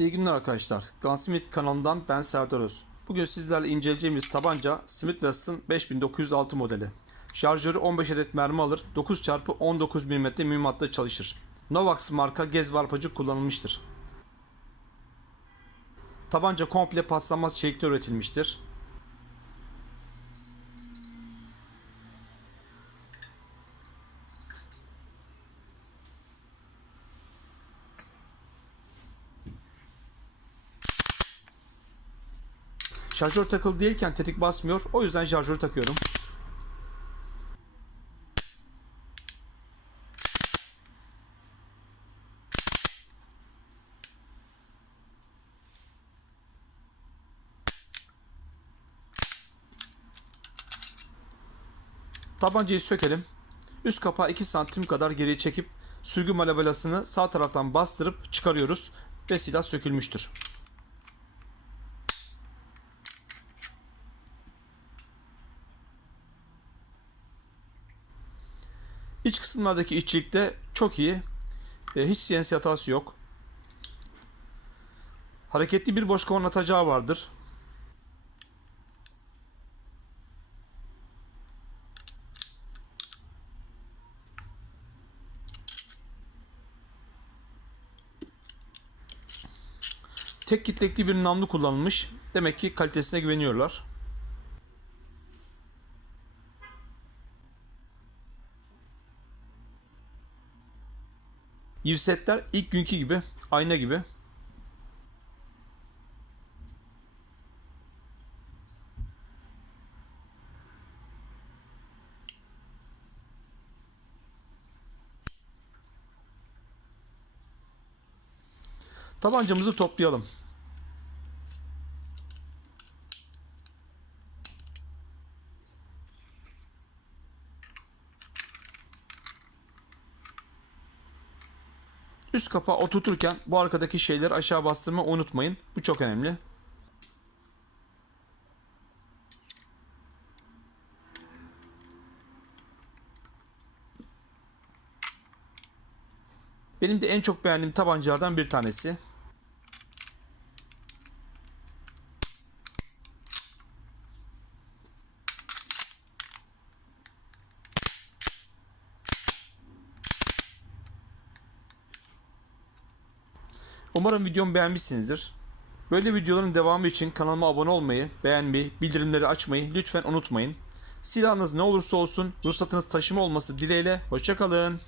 İyi günler arkadaşlar. Gunsmith kanalından ben Serdar Öz. Bugün sizlerle inceleyeceğimiz tabanca Smith Wesson 5906 modeli. Şarjörü 15 adet mermi alır, 9x19 mm mühimmatla çalışır. Novax marka gez varpacı kullanılmıştır. Tabanca komple paslanmaz çelikte üretilmiştir. Şarjör takılı değilken tetik basmıyor. O yüzden şarjörü takıyorum. Tabancayı sökelim. Üst kapağı 2 santim kadar geriye çekip sürgü malabelasını sağ taraftan bastırıp çıkarıyoruz ve silah sökülmüştür. İç kısımlardaki işçilikte çok iyi. E, hiç CNC hatası yok. Hareketli bir boş kovan atacağı vardır. Tek kitlekli bir namlu kullanılmış. Demek ki kalitesine güveniyorlar. Yivsetler ilk günkü gibi, ayna gibi. Tabancamızı toplayalım. Üst kapağı oturturken bu arkadaki şeyleri aşağı bastırma unutmayın. Bu çok önemli. Benim de en çok beğendiğim tabancalardan bir tanesi. Umarım videomu beğenmişsinizdir. Böyle videoların devamı için kanalıma abone olmayı, beğenmeyi, bildirimleri açmayı lütfen unutmayın. Silahınız ne olursa olsun ruhsatınız taşıma olması dileğiyle. Hoşçakalın.